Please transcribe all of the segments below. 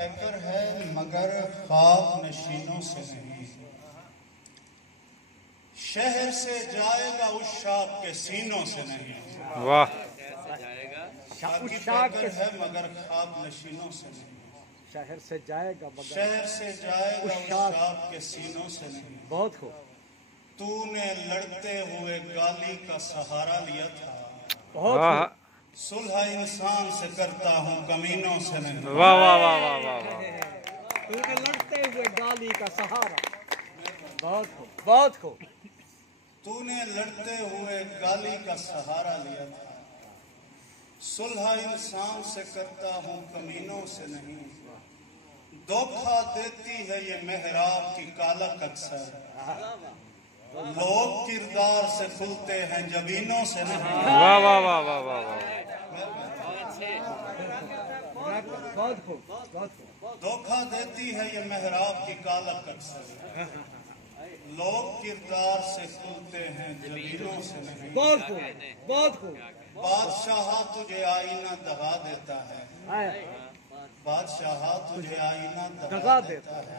پیکر ہے مگر خواب نشینوں سے نہیں، شہر سے جائے گا عشاق کے سینوں سے نہیں۔ واہ، باقی پیکر ہے مگر خواب نشینوں سے نہیں، شہر سے جائے گا مگر شہر سے جائے گا عشاق کے سینوں سے نہیں۔ بہت خوب، تو نے لڑتے ہوئے گالی کا سہارا لیا تھا، بہت واہ خوب، صلح انسان سے کرتا ہوں کمینوں سے نہیں۔ واہ واہ واہ واہ واہ واہ۔ تو نے لڑتے ہوئے گالی کا سہارا، بہت خوب، بہت خوب، تو نے لڑتے ہوئے گالی کا سہارا لیا تھا، صلح انسان سے کرتا ہوں کمینوں سے نہیں۔ دھوکہ دیتی ہے یہ محراب کی کالک اکثر، لوگ کردار سے کھلتے ہیں جبینوں سے نہیں۔ واہ واہ واہ واہ واہ واہ۔ بہت خوب، بہت خوب، دھوکہ دیتی ہے یہ محراب کی کالک اکثر، لوگ کردار سے کھلتے ہیں جبینوں سے نہیں۔ بہت خوب، بہت خوب، بادشاہ تجھے آئینہ دغا دیتا ہے، آئے، بادشاہ تجھے آئینہ دغا دغا دیتا دیتا ہے،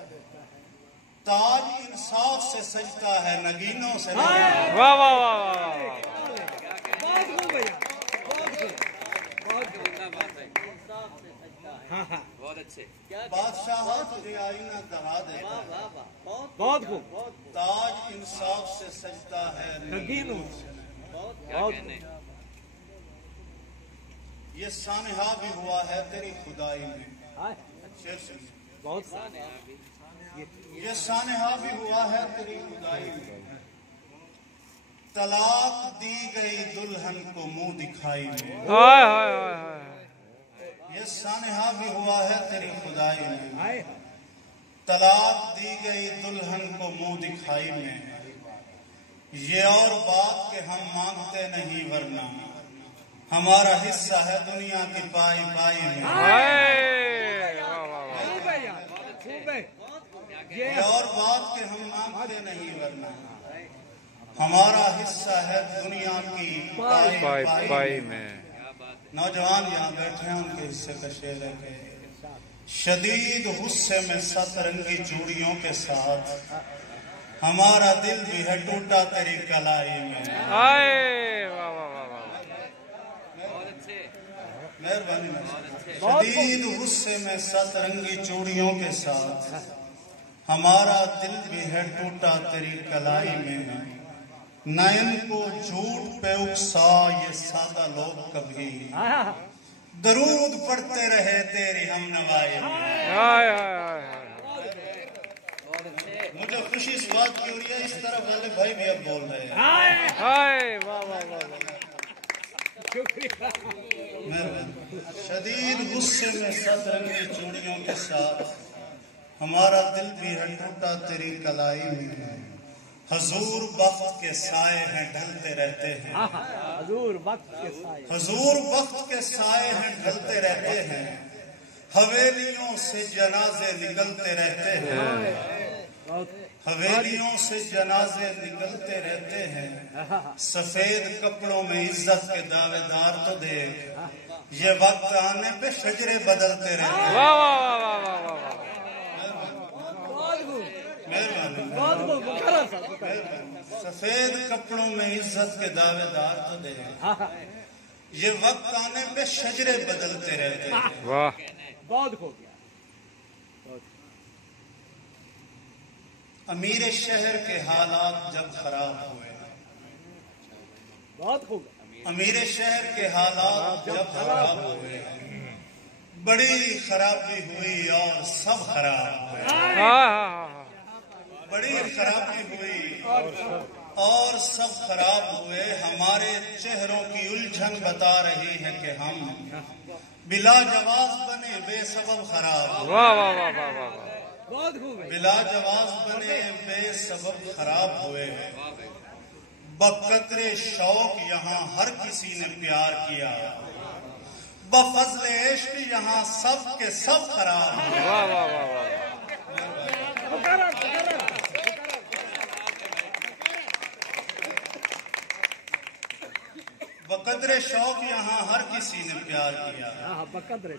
تاج انصاف سے سجتا ہے نگینوں سے نہیں۔ واہ واہ واہ واہ واہ۔ بہت خوب بھیا، بہت خوب، بہت خوب، ہاں ہاں، بادشاہ تجھے آئینہ دغا دیتا ہے، بہت خوب، تاج انصاف سے سجتا ہے نگینوں سے نہیں۔ بہت خوب، یہ سانحہ بھی ہوا ہے تیری خدائی میں، آئے، شعر سنیے۔ بہت خوب، یہ سانحہ بھی ہوا ہے تیری خدائی میں، طلاق دی گئی دلہن کو منہ دکھائی میں۔ ہائے ہائے ہائے ہائے۔ یہ سانحہ بھی ہوا ہے تیری خدائی میں، آئے، طلاق دی گئی دلہن کو منہ دکھائی میں۔ یہ اور بات کہ ہم مانگتے نہیں ورنہ ہمارا حصہ ہے دنیا کی پائی پائی میں۔ ہائے واہ واہ واہ۔ خوب ہے یار، خوب ہے، یہ اور بات کہ ہم مانگتے نہیں ورنہ ہمارا حصہ ہے دنیا کی پائی پائی پائی پائی میں۔ میں۔ نوجوان یہاں بیٹھے ہیں، ان کے حصے کا شعر ہے کہ شدید غصے میں ست رنگی چوڑیوں کے ساتھ ہمارا دل بھی ہے ٹوٹا تیری کلائی میں۔ ہائے واہ واہ واہ واہ۔ مہربانی شدید غصے میں ست رنگی چوڑیوں کے ساتھ ہمارا دل بھی ہے ٹوٹا تیری کلائی میں۔ نہ ان کو جھوٹ پہ اکسا یہ سادہ لوگ کبھی، درود پڑھتے رہے تیری ہم نوائی میں۔ ہائے ہائے ہائے ہائے۔ مجھے خوشی اس بات کی ہو رہی ہے، اس طرف والے بھائی بھی اب بول رہے ہیں۔ ہائے واہ واہ واہ واہ۔ مہربانی۔ شدید غصے میں ست رنگی چوڑیوں کے ساتھ ہمارا دل بھی ہے ٹوٹا تیری کلائی میں۔ حضور وقت کے سائے ہیں ڈھلتے رہتے ہیں، حضور وقت کے سائے، حضور وقت کے سائے ہیں ڈھلتے رہتے ہیں، حویلیوں سے جنازے نکلتے رہتے ہیں، حویلیوں سے جنازے نکلتے رہتے ہیں۔ سفید کپڑوں میں عزت کے دعوے دار تو دیکھ، یہ وقت آنے پہ شجرے بدلتے رہتے ہیں۔ واہ واہ واہ واہ واہ واہ واہ۔ مہربانی۔ بہت خوب، مکرم صاحب، سفید کپڑوں میں عزت کے دعوے دار تو دیکھ، یہ وقت آنے پہ شجرے بدلتے رہتے ہیں۔ واہ بہت خوب، امیر شہر کے حالات جب خراب ہوئے، بہت خوب، امیر شہر کے حالات جب خراب ہوئے، بڑی خرابی ہوئی اور سب خراب ہوئے۔ ہاں ہاں ہاں۔ بڑی خرابی ہوئی اور سب خراب ہوئے، ہمارے چہروں کی الجھن بتا رہی ہے کہ ہم بلا جواز بنے بے سبب خراب ہوئے۔ واہ واہ واہ واہ واہ واہ۔ بہت خوب، بلا جواز بنے بے سبب خراب ہوئے، بقدر شوق یہاں ہر کسی نے پیار کیا، بفضل عشق یہاں سب کے سب خراب ہوئے۔ واہ واہ واہ واہ۔ بقدر شوق یہاں ہر کسی نے پیار کیا، بقدر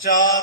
4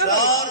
4